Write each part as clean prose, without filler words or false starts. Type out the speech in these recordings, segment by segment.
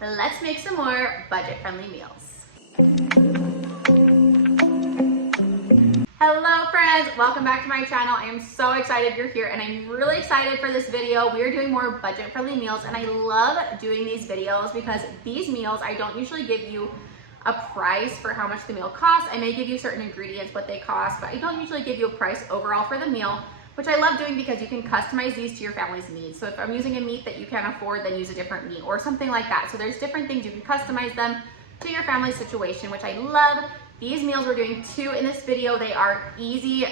let's make some more budget-friendly meals. Hello friends, welcome back to my channel. I am so excited you're here and I'm really excited for this video. We are doing more budget-friendly meals and I love doing these videos because these meals, I don't usually give you a price for how much the meal costs. I may give you certain ingredients, what they cost, but I don't usually give you a price overall for the meal, which I love doing because you can customize these to your family's needs. So if I'm using a meat that you can't afford, then use a different meat or something like that. So there's different things you can customize them to your family's situation, which I love. These meals we're doing two in this video. They are easy.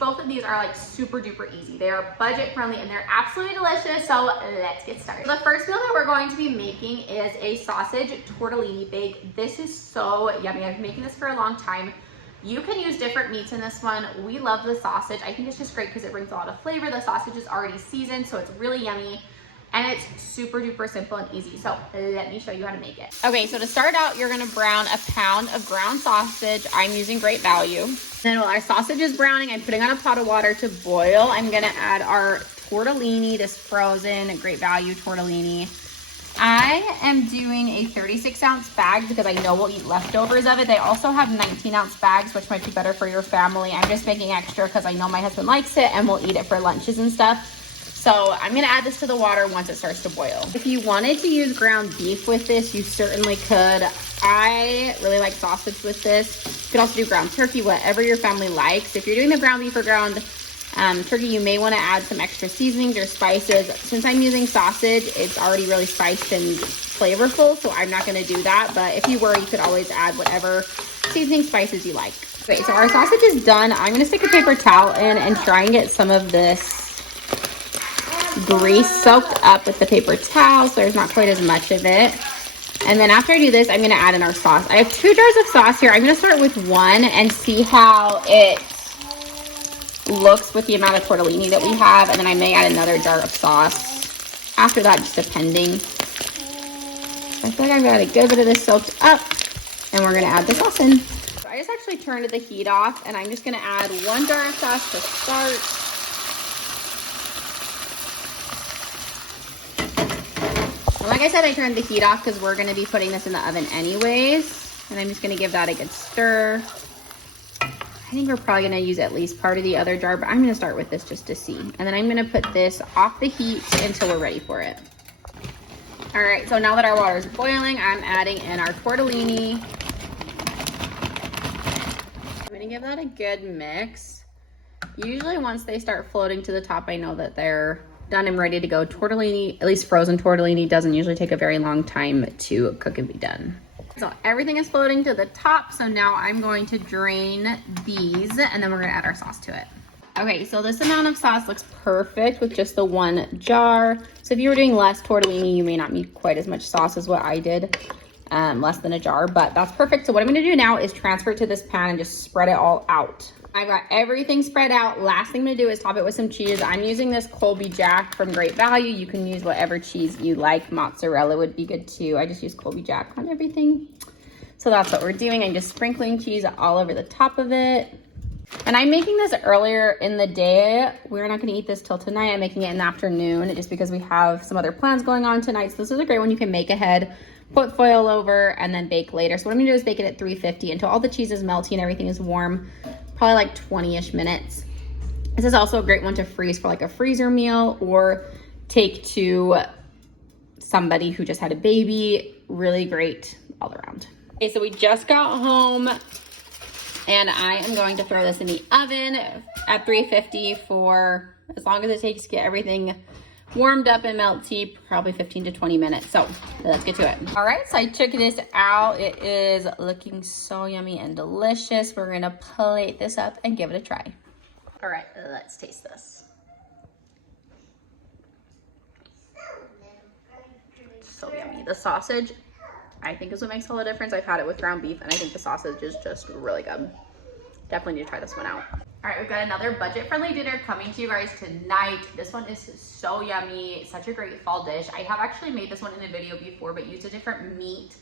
Both of these are like super duper easy. They are budget friendly and they're absolutely delicious. So let's get started. The first meal that we're going to be making is a sausage tortellini bake. This is so yummy. I've been making this for a long time. You can use different meats in this one. We love the sausage. I think it's just great because it brings a lot of flavor. The sausage is already seasoned, so it's really yummy. And it's super duper simple and easy. So let me show you how to make it. Okay, so to start out, you're gonna brown a pound of ground sausage. I'm using Great Value. Then while our sausage is browning, I'm putting on a pot of water to boil. I'm gonna add our tortellini, this frozen Great Value tortellini. I am doing a 36-ounce bag because I know we'll eat leftovers of it. They also have 19-ounce bags, which might be better for your family. I'm just making extra because I know my husband likes it and we'll eat it for lunches and stuff. So I'm gonna add this to the water once it starts to boil. If you wanted to use ground beef with this, you certainly could. I really like sausage with this. You could also do ground turkey, whatever your family likes. If you're doing the ground beef or ground turkey, you may wanna add some extra seasonings or spices. Since I'm using sausage, it's already really spiced and flavorful, so I'm not gonna do that. But if you were, you could always add whatever seasoning spices you like. Okay, so our sausage is done. I'm gonna stick a paper towel in and try and get some of this grease soaked up with the paper towel so there's not quite as much of it. And then after I do this, I'm gonna add in our sauce. I have 2 jars of sauce here. I'm gonna start with one and see how it looks with the amount of tortellini that we have, and then I may add another jar of sauce after that, just depending. I feel like I've got a good bit of this soaked up, and we're gonna add the sauce in. So I just actually turned the heat off, and I'm just gonna add 1 jar of sauce to start. Like I said, I turned the heat off because we're going to be putting this in the oven anyways. And I'm just going to give that a good stir. I think we're probably going to use at least part of the other jar, but I'm going to start with this just to see. And then I'm going to put this off the heat until we're ready for it. All right, so now that our water is boiling, I'm adding in our tortellini. I'm going to give that a good mix. Usually once they start floating to the top, I know that they're done and ready to go. Tortellini, at least frozen tortellini, doesn't usually take a very long time to cook and be done. So everything is floating to the top. So now I'm going to drain these and then we're gonna add our sauce to it. Okay, so this amount of sauce looks perfect with just the 1 jar. So if you were doing less tortellini, you may not need quite as much sauce as what I did, less than a jar, but that's perfect. So what I'm gonna do now is transfer it to this pan and just spread it all out. I've got everything spread out. Last thing I'm gonna do is top it with some cheese. I'm using this Colby Jack from Great Value. You can use whatever cheese you like. Mozzarella would be good too. I just use Colby Jack on everything. So that's what we're doing. I'm just sprinkling cheese all over the top of it. And I'm making this earlier in the day. We're not gonna eat this till tonight. I'm making it in the afternoon just because we have some other plans going on tonight. So this is a great one you can make ahead, put foil over, and then bake later. So what I'm gonna do is bake it at 350 until all the cheese is melty and everything is warm. Probably like 20-ish minutes. This is also a great one to freeze for like a freezer meal or take to somebody who just had a baby. Really great all around. Okay, so we just got home and I am going to throw this in the oven at 350 for as long as it takes to get everything warmed up and melty, probably 15 to 20 minutes. So let's get to it. All right, so I took this out. It is looking so yummy and delicious. We're gonna plate this up and give it a try. All right, let's taste this. So yummy. The sausage, I think, is what makes all the difference. I've had it with ground beef and I think the sausage is just really good. Definitely need to try this one out. All right, we've got another budget-friendly dinner coming to you guys tonight. This one is so yummy, such a great fall dish. I have actually made this one in a video before, but used a different meat.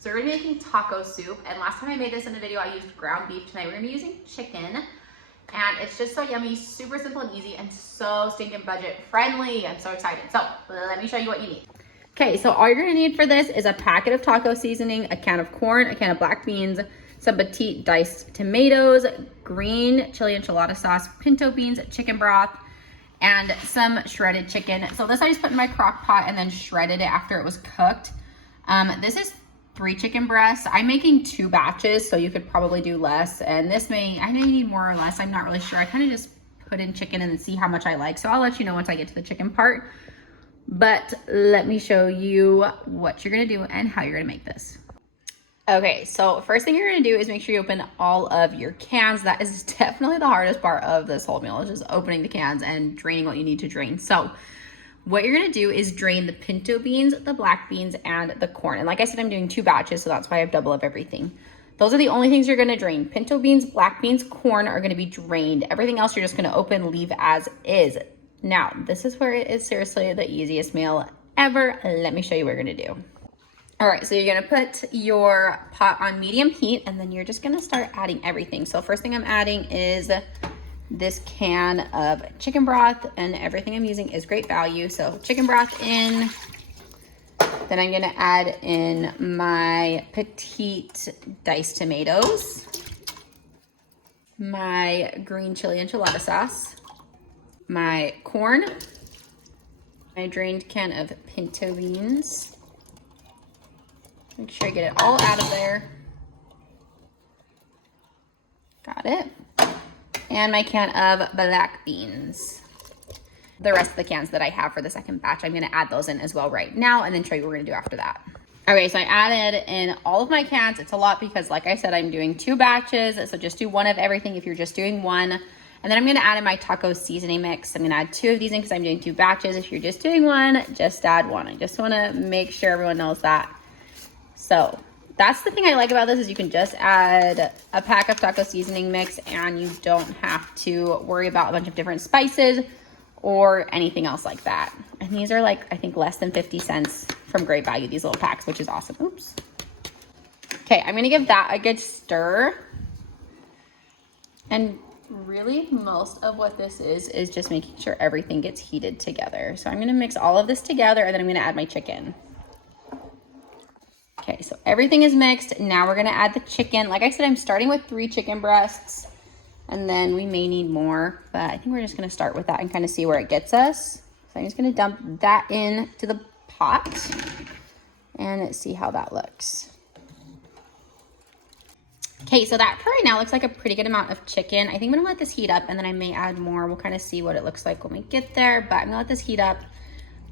So we're gonna be making taco soup. And last time I made this in a video, I used ground beef. Tonight we're gonna be using chicken. And it's just so yummy, super simple and easy, and so stinking budget friendly. I'm so excited. So let me show you what you need. Okay, so all you're gonna need for this is a packet of taco seasoning, a can of corn, a can of black beans, some petite diced tomatoes, green chili enchilada sauce, pinto beans, chicken broth, and some shredded chicken. So this I just put in my crock pot and then shredded it after it was cooked. This is 3 chicken breasts. I'm making 2 batches, so you could probably do less. And this I may need more or less. I'm not really sure. I kind of just put in chicken and then see how much I like. So I'll let you know once I get to the chicken part. But let me show you what you're gonna do and how you're gonna make this. Okay, so first thing you're gonna do is make sure you open all of your cans. That is definitely the hardest part of this whole meal, is just opening the cans and draining what you need to drain. So what you're gonna do is drain the pinto beans, the black beans, and the corn. And like I said, I'm doing 2 batches, so that's why I have double of everything. Those are the only things you're gonna drain. Pinto beans, black beans, corn are gonna be drained. Everything else you're just gonna open, leave as is. Now, this is where it is seriously the easiest meal ever. Let me show you what you're gonna do. All right, so you're gonna put your pot on medium heat, and then you're just gonna start adding everything. So first thing I'm adding is this can of chicken broth, and everything I'm using is great value. So chicken broth in, then I'm gonna add in my petite diced tomatoes, my green chili enchilada sauce, my corn, my drained can of pinto beans. Make sure I get it all out of there. Got it. And my can of black beans. The rest of the cans that I have for the second batch, I'm gonna add those in as well right now and then show you what we're gonna do after that. Okay, so I added in all of my cans. It's a lot because like I said, I'm doing 2 batches, so just do 1 of everything if you're just doing 1. And then I'm gonna add in my taco seasoning mix. I'm gonna add 2 of these in because I'm doing 2 batches. If you're just doing 1, just add 1. I just wanna make sure everyone knows that. So that's the thing I like about this, is you can just add a pack of taco seasoning mix and you don't have to worry about a bunch of different spices or anything else like that. And these are like, I think less than 50 cents from Great Value, these little packs, which is awesome. Oops. Okay, I'm gonna give that a good stir. And really most of what this is just making sure everything gets heated together. So I'm gonna mix all of this together and then I'm gonna add my chicken. Okay, so everything is mixed. Now we're gonna add the chicken. Like I said, I'm starting with 3 chicken breasts and then we may need more, but I think we're just gonna start with that and kind of see where it gets us. So I'm just gonna dump that into the pot and see how that looks. Okay, so that for right now looks like a pretty good amount of chicken. I think I'm gonna let this heat up and then I may add more. We'll kind of see what it looks like when we get there, but I'm gonna let this heat up.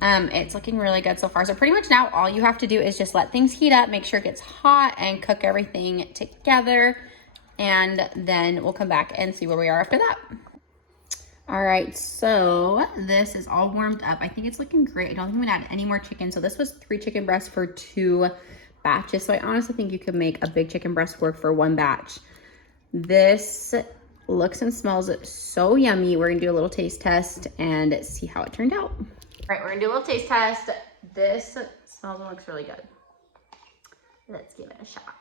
It's looking really good so far. So pretty much now all you have to do is just let things heat up, make sure it gets hot, and cook everything together. And then we'll come back and see where we are after that. All right, so this is all warmed up. I think it's looking great. I don't think I'm gonna add any more chicken. So this was 3 chicken breasts for 2 batches. So I honestly think you could make a big chicken breast work for 1 batch. This looks and smells so yummy. We're gonna do a little taste test and see how it turned out. All right, we're gonna do a little taste test. This smells and looks really good. Let's give it a shot.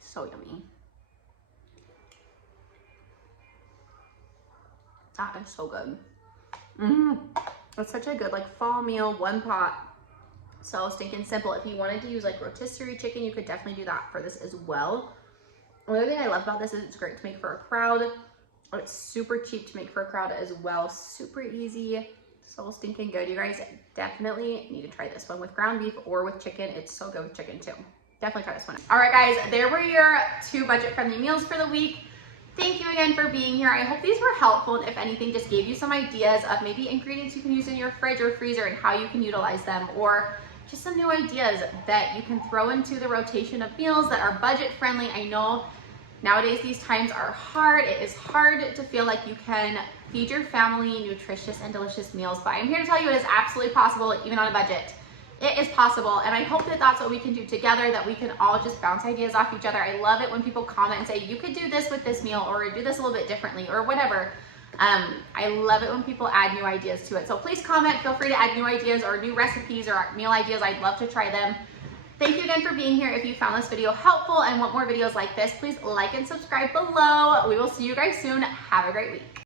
So yummy. That is so good. It's such a good like fall meal, 1 pot. So stinking simple. If you wanted to use like rotisserie chicken, you could definitely do that for this as well. Another thing I love about this is it's great to make for a crowd. It's super cheap to make for a crowd as well. Super easy, so stinking good. You guys definitely need to try this one with ground beef or with chicken. It's so good with chicken too. Definitely try this one. All right guys, there were your 2 budget-friendly meals for the week. Thank you again for being here. I hope these were helpful, and if anything, just gave you some ideas of maybe ingredients you can use in your fridge or freezer and how you can utilize them, or just some new ideas that you can throw into the rotation of meals that are budget friendly. I know nowadays these times are hard. It is hard to feel like you can feed your family nutritious and delicious meals, but I'm here to tell you it is absolutely possible, even on a budget. It is possible, and I hope that that's what we can do together, that we can all just bounce ideas off each other. I love it when people comment and say, you could do this with this meal, or do this a little bit differently, or whatever. I love it when people add new ideas to it. So please comment, feel free to add new ideas or new recipes or meal ideas. I'd love to try them. Thank you again for being here. If you found this video helpful and want more videos like this, please like and subscribe below. We will see you guys soon. Have a great week.